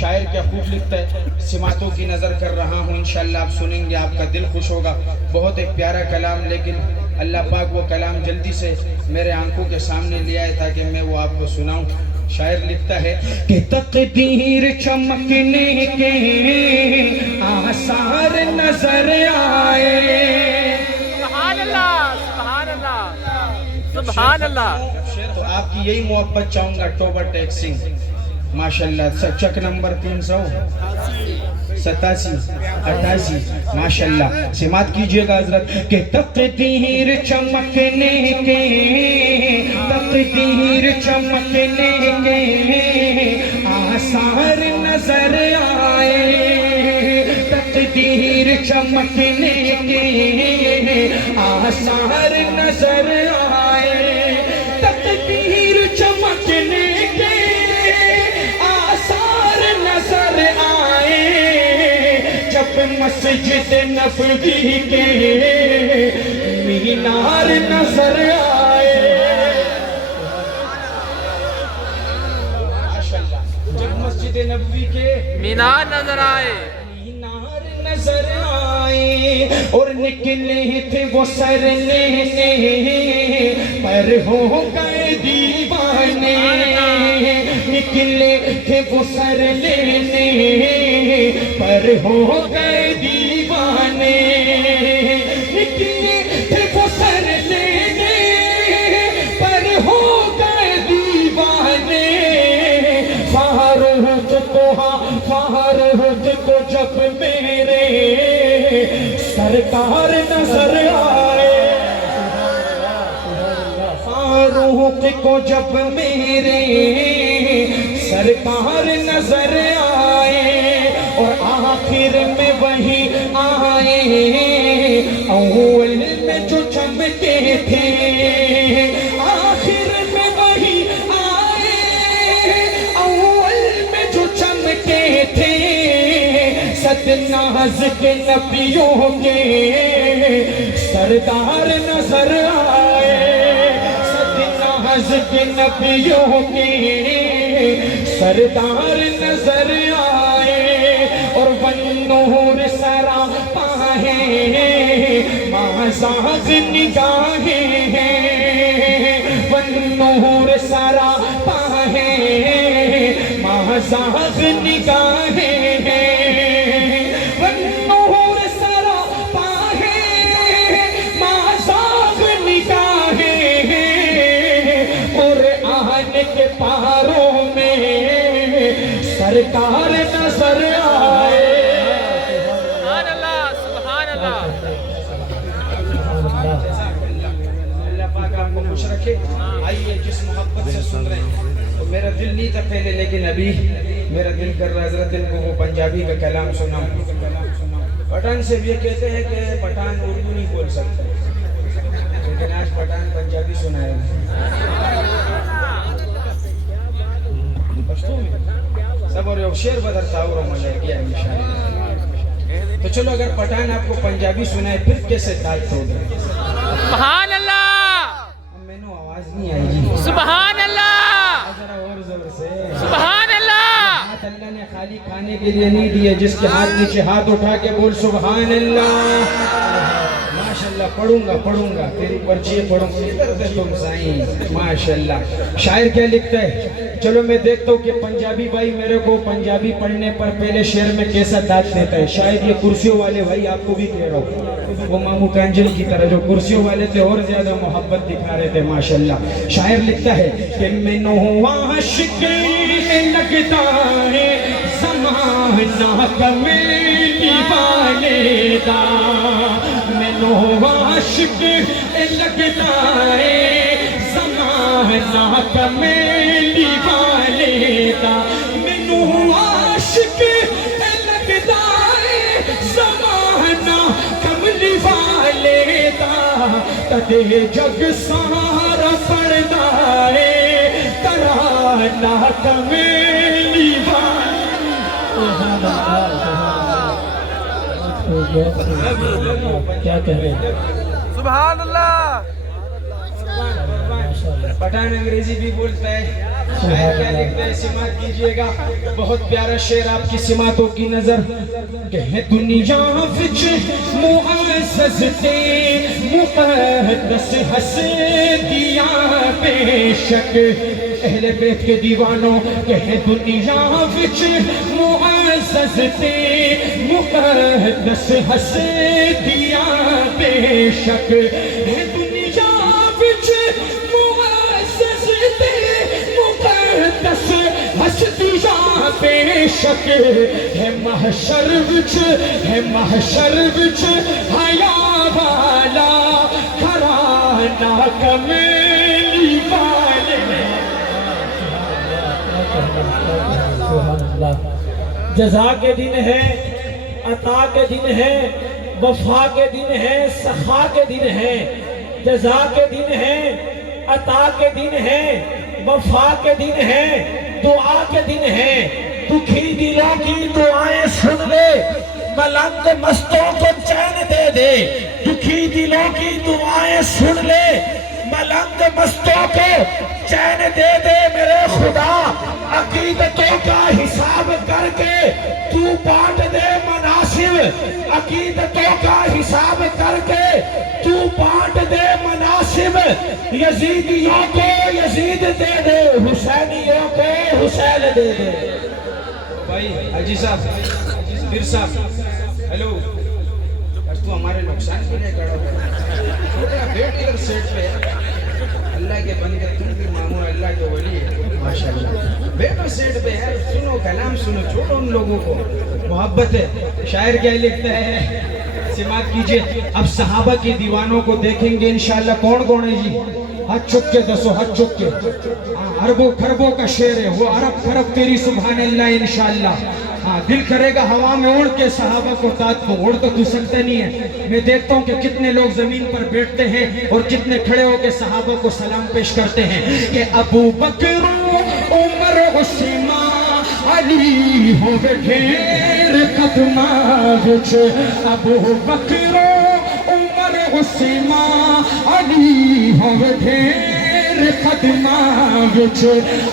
شاعر کیا خوب لکھتا ہے، سماعتوں کی نظر کر رہا ہوں، انشاءاللہ آپ سنیں گے آپ کا دل خوش ہوگا. بہت ایک پیارا کلام، لیکن اللہ پاک وہ کلام جلدی سے میرے آنکھوں کے سامنے لے آئے تاکہ میں وہ آپ کو سناؤں. شاعر لکھتا ہے کہ تقدیر چمکنے کے آثار نظر آئے. سبحان اللہ، سبحان اللہ، سبحان اللہ. تو آپ کی یہی محبت چاہوں گا. ٹوبہ ٹیکسنگ ماشاءاللہ، چک نمبر 387 ماشاءاللہ. سماعت کیجئے گا حضرت. کہ تقدیر چمکنے کے آثار نظر آئے. تقدیر چمکنے کے آثار نظر آئے. تقدیر چمکنے کے آثار نظر آئے. جب مسجد نبوی کے مینار نظر آئے. جب مسجد نبوی کے مینار نظر آئے، نظر آئے اور نکلے تھے وہ سر لینے پر ہو گئے دیوانے. نکلے تھے وہ سر لینے پر ہو گئے دیوانے. نکلے تھے وہ سر لینے پر ہو گئے دیوانے. فاروق کو جب میرے سرکار نظر آئے. فاروق کو جب میرے سرکار نظر آئے اور آخر میں وہی آئے. اول میں جو چمکے تھے آخر میں وہی آئے. اول میں جو چمکے تھے صد ناز کے نبیوں کے سردار نظر آئے. صد ناز کے نبیوں کے سردار نظر آئے. اور والنور سراپا ہے مازاغ نگاہیں ہیں. والنور سراپا ہے مازاغ نگاہیں ہیں. والنور سراپا ہے مازاغ نگاہیں ہیں. قرآن کے پاروں میں سرکار نظر آئے. سبحان اللہ، سبحان اللہ. اللہ پاک آپ کو خوش رکھے. آئیے جس محبت سے سن رہے ہیں تو میرا دل نہیں تھا پہلے، لیکن ابھی میرا دل کر رہا ہے حضرت ان کو وہ پنجابی کا کلام سناؤں. پٹھان سے بھی یہ کہتے ہیں کہ پٹھان اردو نہیں بول سکتے، لیکن آج پٹھان پنجابی سنائے. سب اور شیر بدرتا اور مزہ کیا انشاءاللہ. تو چلو اگر پٹھان آپ کو پنجابی سنائے پھر کیسے داد تو گے. سبحان اللہ، میں نے آواز نہیں آئی جی. سبحان اللہ، ذرا اور زور سے. سبحان اللہ. ہاتھ اللہ نے خالی کھانے کے لیے نہیں دیے. جس کے ہاتھ نیچے ہاتھ اٹھا کے بول سبحان اللہ. ماشاءاللہ پڑھوں گا تیری پرچی پڑھوں گا. ادھر سے تم سائیں ماشاءاللہ. شاعر کیا لکھتا ہے؟ چلو میں دیکھتا ہوں کہ پنجابی بھائی میرے کو پنجابی پڑھنے پر پہلے شعر میں کیسا داد دیتا ہے. شاید یہ کرسیوں والے بھائی آپ کو بھی کہہ رہا ہوں، وہ مامو کانجل کی طرح جو کرسیوں والے تھے اور زیادہ محبت دکھا رہے تھے ماشاءاللہ. شاعر لکھتا ہے کہ میں نو عاشق لگتا ہے زمانہ کمیلی والے دا. میں نو عاشق لگتا ہے زمانہ کمیلی والے دا. میں نو عاشق لگتا ہے زمانہ کملی والے دا. تدے جگ سارا پڑھتا ہے ترانہ کمیلی والے. کیا کہہ رہے ہیں؟ سبحان اللہ. پٹھان انگریزی بھی بولتا ہے شاعر کیا لکھتے ہیں سماعت کیجئے گا بہت پیارا شعر آپ کی سماعتوں کی نظر کہ ہے دنیا وچ معزز تے مقدس ہستیاں بے شک اہل بیت کے دیوانوں کہ ہے دنیا وچ معزز تے مقدس ہستیاں بے شک ہے دنیا وچ معزز تے مقدس ہستیاں بے شک ہے محشر وچ حیا والا گھرانہ کمیلی والے سبحان اللہ۔ جزا کے دن ہے، عطا کے دن ہے، وفا کے دن ہے، سخا کے دن ہے۔ جزا کے دن ہے، عطا کے دن ہے، وفا کے دن ہے، دعا کے دن ہے۔ دکھی دلوں کی دعائیں سن لے، ملنگ مستوں کو چین دے دے۔ دکھی دلوں کی دعائیں سن لے، ملنگ مستوں کو چین دے دے۔ میرے خدا عقیدتوں کا حساب کر کے تو بانٹ دے مناصب، عقیدتوں کا حساب کر کے تو بانٹ دے مناصب۔ یزیدیوں کو یزید دے دے، حسینیوں کو حسین دے دے۔ بھائی حاجی صاحب پیر صاحب ہیلو بس تو ہمارے نقصان کے لیے کھڑا ہوا بیٹھ ادھر سیٹ پہ اللہ کے بندے تم بھی مامور اللہ کے ولی ہے ماشاءاللہ بیٹھو سیٹ پہ ہے سنو کلام سنو چھوڑو ان لوگوں کو محبت ہے شاعر کیا لکھتا ہے سماعت کیجئے اب صحابہ کی دیوانوں کو دیکھیں گے انشاءاللہ کون کون ہے جی ہاتھ چک کے دسو ہاتھ چک کے عربوں خربوں کا شعر ہے وہ عرب خرب تیری سبحان اللہ انشاءاللہ ہاں دل کرے گا ہوا میں اڑ کے صحابہ کو تاج کو اڑ تو سکتا نہیں ہے میں دیکھتا ہوں کہ کتنے لوگ زمین پر بیٹھتے ہیں اور کتنے کھڑے ہو کے صحابہ کو سلام پیش کرتے ہیں کہ ابو بکر عمر عثمان علی ہوئے ڈھیر قدماں وچ ابو بکر عمر عثمان علی ہوئے ڈھیر قدماں وچ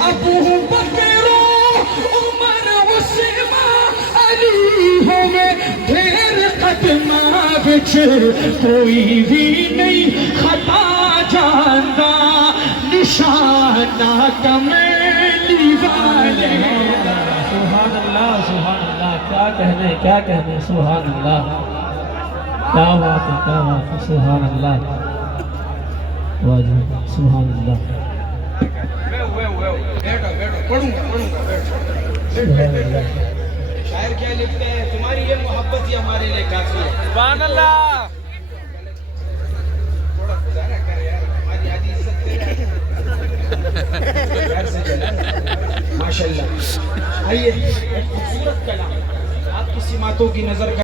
ابو بکر عمر عثمان علی ہوئے ڈھیر قدماں وچ کوئی بھی نہیں خطا جاندا نشانہ کمیلی والے سبحان اللہ کیا کہنے کیا کہنے سبحان اللہ کیا بات ہے سبحان اللہ واجب سبحان اللہ بیٹھو پڑھوں گا سبحان اللہ شاعر کیا لکھتے ہیں تمہاری یہ محبت ہی ہمارے لیے کافی ہے سبحان اللہ تھوڑا گزارا کر یار ہماری آدھی عزت کرے پیار سے چلا ماشاءاللہ آئیے ایک خوبصورت کلام آپ کی سماعتوں کی نظر کا